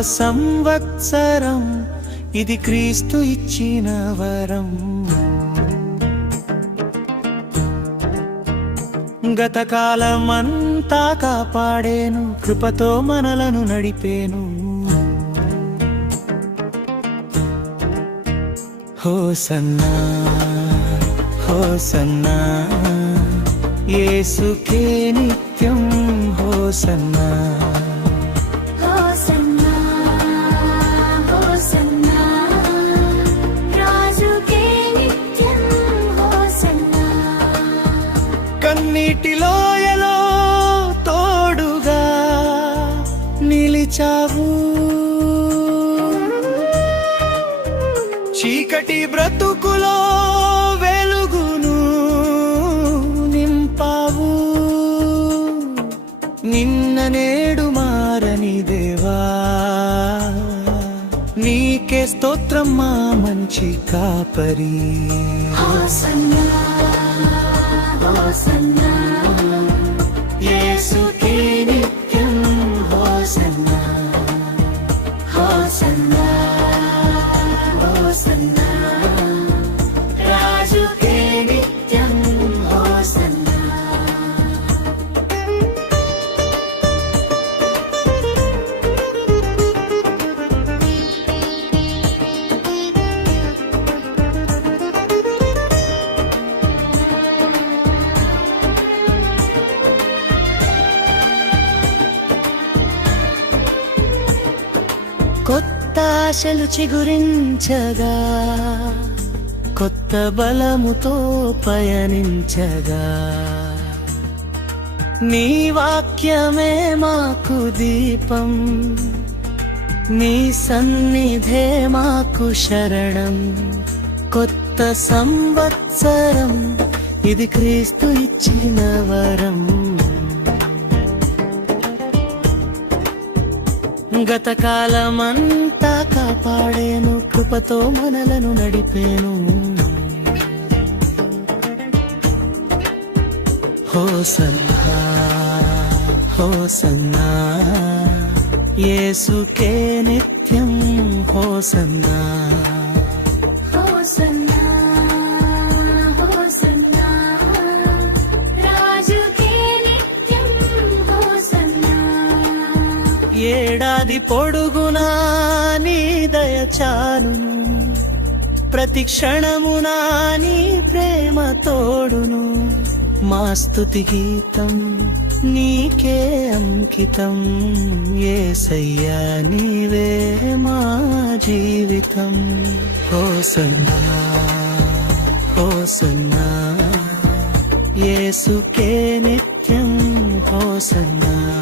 సంవత్సరం ఇది క్రీస్తు ఇచ్చిన వరం. గతకాలమంతా కాపాడేను కృపతో మనలను నడిపేను. హోసన్నా హోసన్నా యేసుకే నిత్యం హోసన్నా హోసన్నా. పిలిచావు చీకటి బ్రతుకులో వెలుగును నింపావు. నిన్న నేడు మారని దేవా నీకే స్తోత్రం మా మంచి కాపరి. సన్నా హోసన్నా కొత్త ఆశలు చిగురించగా కొత్త బలముతో పయనించగా. నీ వాక్యమే మాకు దీపం నీ సన్నిధే మాకు శరణం. కొత్త సంవత్సరం ఇది క్రీస్తు ఇచ్చిన వరం. గతకాలమంతా కాపాడేను కృపతో మనలను నడిపేను. హోసన్నా హోసన్నా యేసుకే నిత్యం హోసన్నా హోసన్నా ఏడాది పొడుగునా నీ దయ ప్రతి క్షణమునా నీ ప్రేమ తోడును. మా స్థుతి గీతం నీకే అంకితం. ఏసయ్యా నీవే మా జీవితం. హోసన్నా హోసన్నా. యేసుకే నిత్యం హోసన్నా.